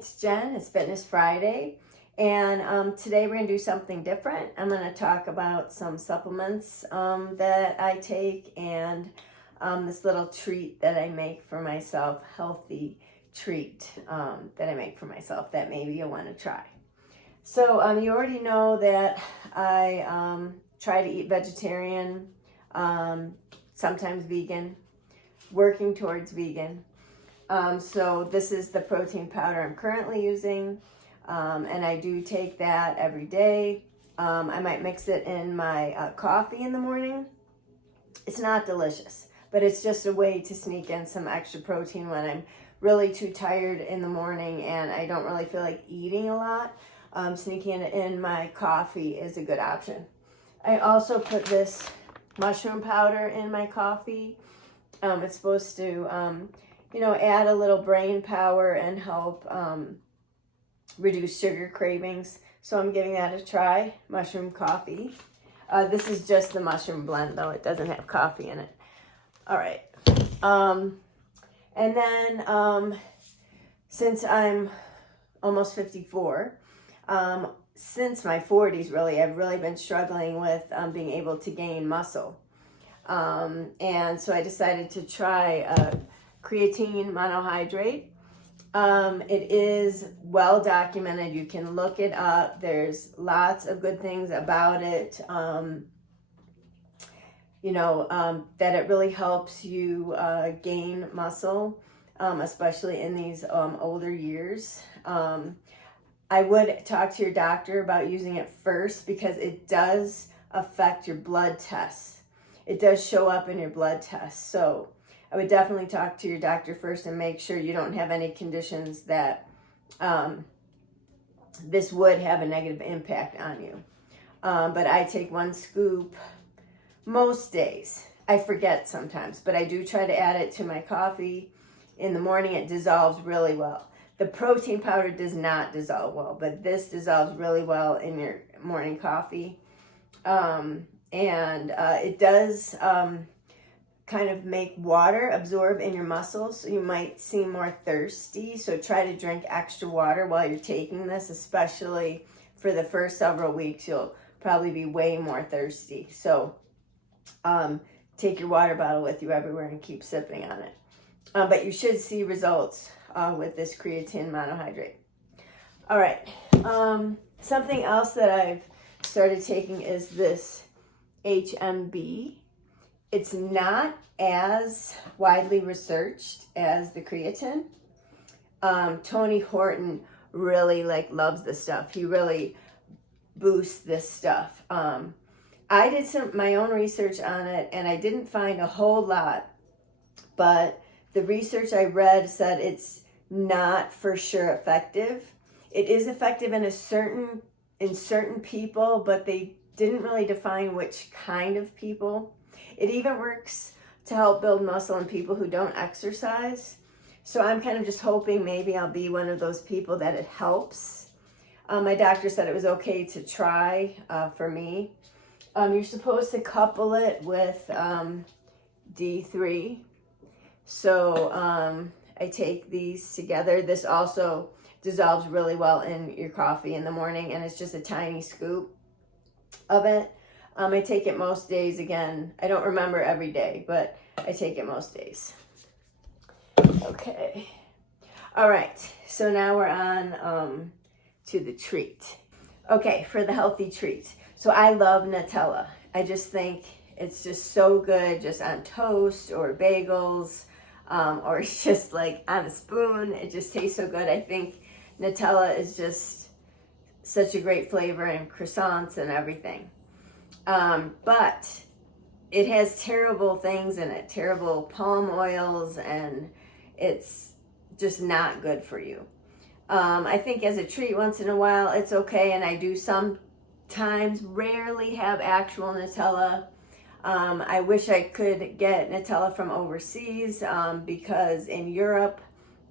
it's Jen. It's Fitness Friday, and today we're going to do something different. I'm going to talk about some supplements that I take and this little treat that I make for myself, healthy treat that I make for myself that maybe you'll want to try. So you already know that I try to eat vegetarian, sometimes vegan, working towards vegan. So this is the protein powder I'm currently using, and I do take that every day. I might mix it in my coffee in the morning. It's not delicious, but it's just a way to sneak in some extra protein when I'm really too tired in the morning and I don't really feel like eating a lot. Sneaking it in my coffee is a good option. I also put this mushroom powder in my coffee. It's supposed to add a little brain power and help reduce sugar cravings. So I'm giving that a try, mushroom coffee. This is just the mushroom blend though. It doesn't have coffee in it. All right. And then since I'm almost 54, since my 40s really, I've really been struggling with being able to gain muscle. And so I decided to try creatine monohydrate. It is well documented. You can look it up. There's lots of good things about it. That it really helps you gain muscle, especially in these older years. I would talk to your doctor about using it first because it does affect your blood tests. It does show up in your blood tests. So I would definitely talk to your doctor first and make sure you don't have any conditions that this would have a negative impact on you. But I take 1 scoop most days. I forget sometimes, but I do try to add it to my coffee in the morning. It dissolves really well. The protein powder does not dissolve well, but this dissolves really well in your morning coffee. It does kind of make water absorb in your muscles, so you might seem more thirsty. So try to drink extra water while you're taking this, especially for the first several weeks. You'll probably be way more thirsty. So take your water bottle with you everywhere and keep sipping on it. But you should see results with this creatine monohydrate. All right. Something else that I've started taking is this HMB. It's not as widely researched as the creatine. Tony Horton really loves this stuff. He really boosts this stuff. I did my own research on it and I didn't find a whole lot, but the research I read said it's not for sure effective. It is effective in certain people, but they didn't really define which kind of people. It even works to help build muscle in people who don't exercise. So I'm kind of just hoping maybe I'll be one of those people that it helps. My doctor said it was okay to try for me. You're supposed to couple it with D3. So I take these together. This also dissolves really well in your coffee in the morning, and it's just a tiny scoop of it. I take it most days. Again, I don't remember every day, but I take it most days. Okay. All right. So now we're on to the treat. Okay, for the healthy treat. So I love Nutella. I just think it's just so good just on toast or bagels, or it's just like on a spoon. It just tastes so good. I think Nutella is just such a great flavor in croissants and everything. But it has terrible things in it, terrible palm oils, and it's just not good for you. I think as a treat once in a while, it's okay, and I do sometimes rarely have actual Nutella. I wish I could get Nutella from overseas because in Europe,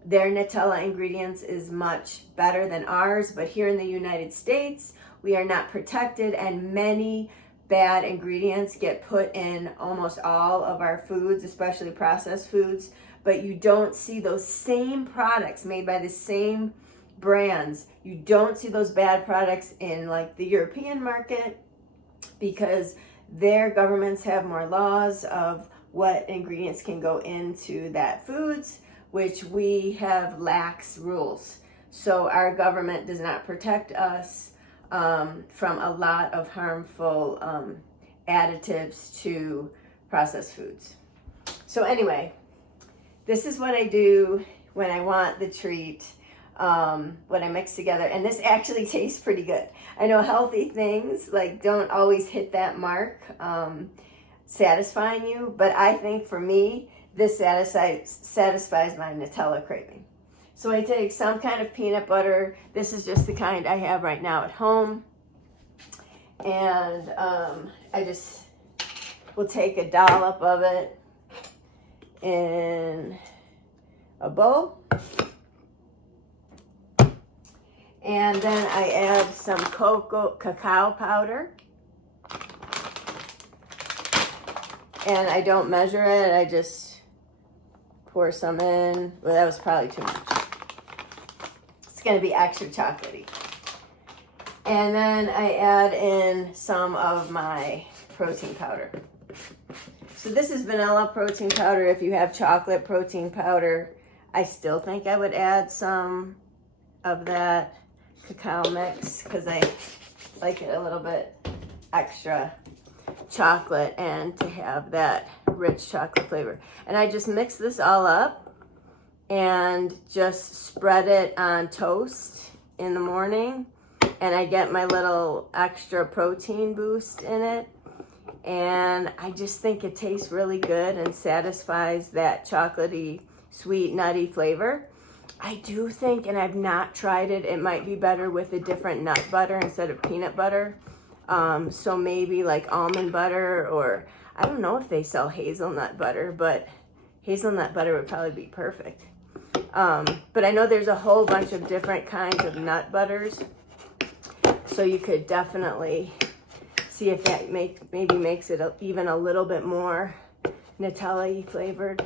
their Nutella ingredients is much better than ours, but here in the United States, we are not protected, and many bad ingredients get put in almost all of our foods, especially processed foods, but you don't see those same products made by the same brands. You don't see those bad products in like the European market because their governments have more laws of what ingredients can go into that foods, which we have lax rules. So our government does not protect us from a lot of harmful additives to processed foods. So anyway, this is what I do when I want the treat, when I mix together, and this actually tastes pretty good. I know healthy things like don't always hit that mark, satisfying you, but I think for me, this satisfies my Nutella craving. So I take some kind of peanut butter. This is just the kind I have right now at home. And I just will take a dollop of it in a bowl. And then I add some cacao powder. And I don't measure it, I just pour some in. Well, that was probably too much. It's gonna be extra chocolatey. And then I add in some of my protein powder. So this is vanilla protein powder. If you have chocolate protein powder, I still think I would add some of that cacao mix because I like it a little bit extra chocolate and to have that rich chocolate flavor. And I just mix this all up and just spread it on toast in the morning, and I get my little extra protein boost in it, and I just think it tastes really good and satisfies that chocolatey, sweet, nutty flavor. I do think, and I've not tried it, it might be better with a different nut butter instead of peanut butter. So maybe like almond butter, or I don't know if they sell hazelnut butter, but hazelnut butter would probably be perfect. But I know there's a whole bunch of different kinds of nut butters, so you could definitely see if that maybe makes it even a little bit more Nutella-y flavored.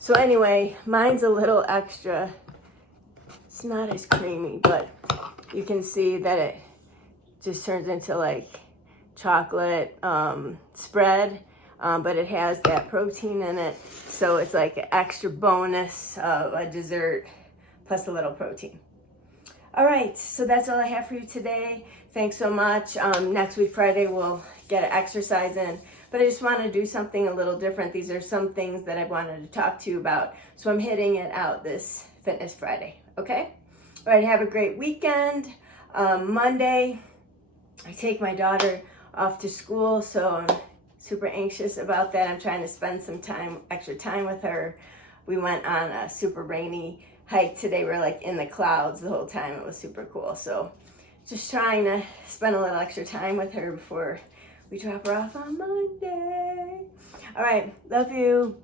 So anyway, mine's a little extra. It's not as creamy, but you can see that it just turns into like chocolate spread, but it has that protein in it, so it's like an extra bonus of a dessert plus a little protein. All right, so that's all I have for you today. Thanks so much. Next week Friday we'll get an exercise in, but I just want to do something a little different. These are some things that I wanted to talk to you about, so I'm hitting it out this Fitness Friday. Okay, all right, have a great weekend. Monday I take my daughter off to school, so I'm super anxious about that. I'm trying to spend some extra time with her. We went on a super rainy hike today. We're like in the clouds the whole time. It was super cool. So just trying to spend a little extra time with her before we drop her off on Monday. All right, love you.